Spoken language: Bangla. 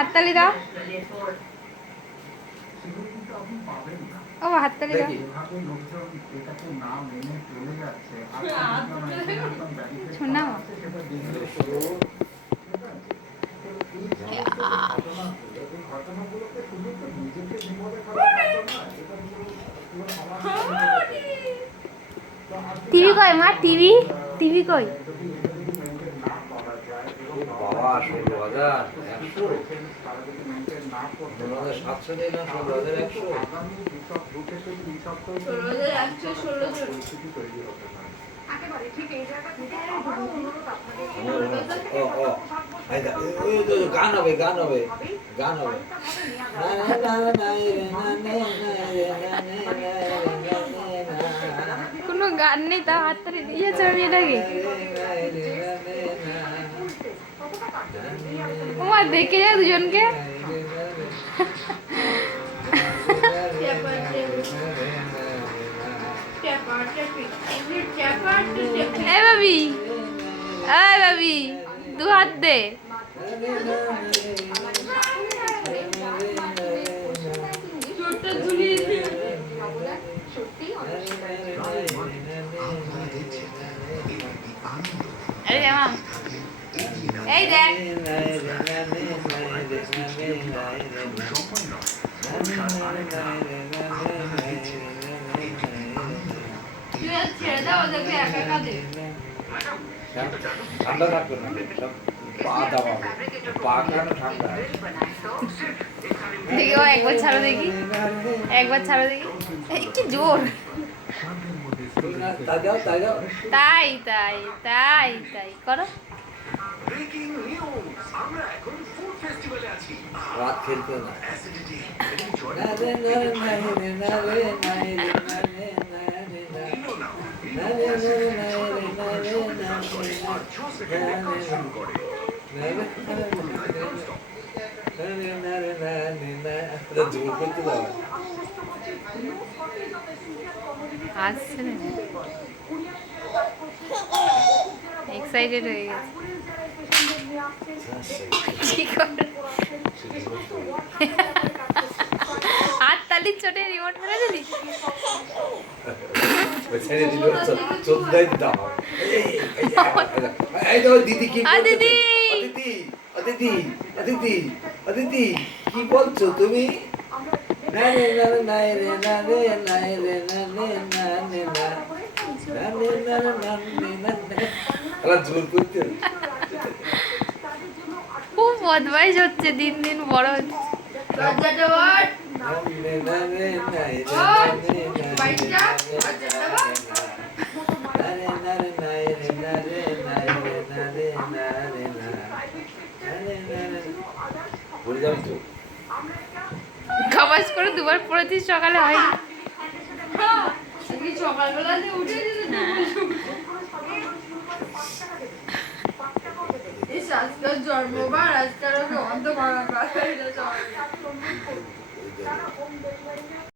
হাততালি দাও। ও হাততালি দাও। শোনা টিভি কই মা? টিভি টিভি কই? বাবা 16,000 100 700 নেই না 16,100 গান হবে গান হবে গান হবে কোনো গান নেই, তা হাততালি দিয়েছে আমি এটাকে। ওমা দেখে যা দুজনকে। এ ভাবি, এই ভাবি, দু হাত দে। আরে জামা, এই দেখ। ছেড়ে দাও ওদেরকে, একা একা দে। ঠান্ডা থাকবে না, সব পা দাবা পা কেন ঠান্ডা? দেখি ও একবার ছাড়ো দেখি, একবার ছাড়ো দেখি। কি জোর! তাই তাই তাই তাই করো। রাত খেলতে না জোর করতে দাও। আসছে না, এক্সাইটেড হয়ে গেছে। কি করে হাততালির চোটে রিমোট ফেলে দিলি? দিদি কি দিদি অদিতি অদিতি অদিতি কি বলছো তুমি? জোর করতে খুব বদমাইশ হচ্ছে, দিন দিন বড় হচ্ছে। খাবাস করে দুবার পড়েছিস, সকালে হয়নি। সকালবেলা উঠে আজকাল জন্মবার, আজকাল অন্ধ করা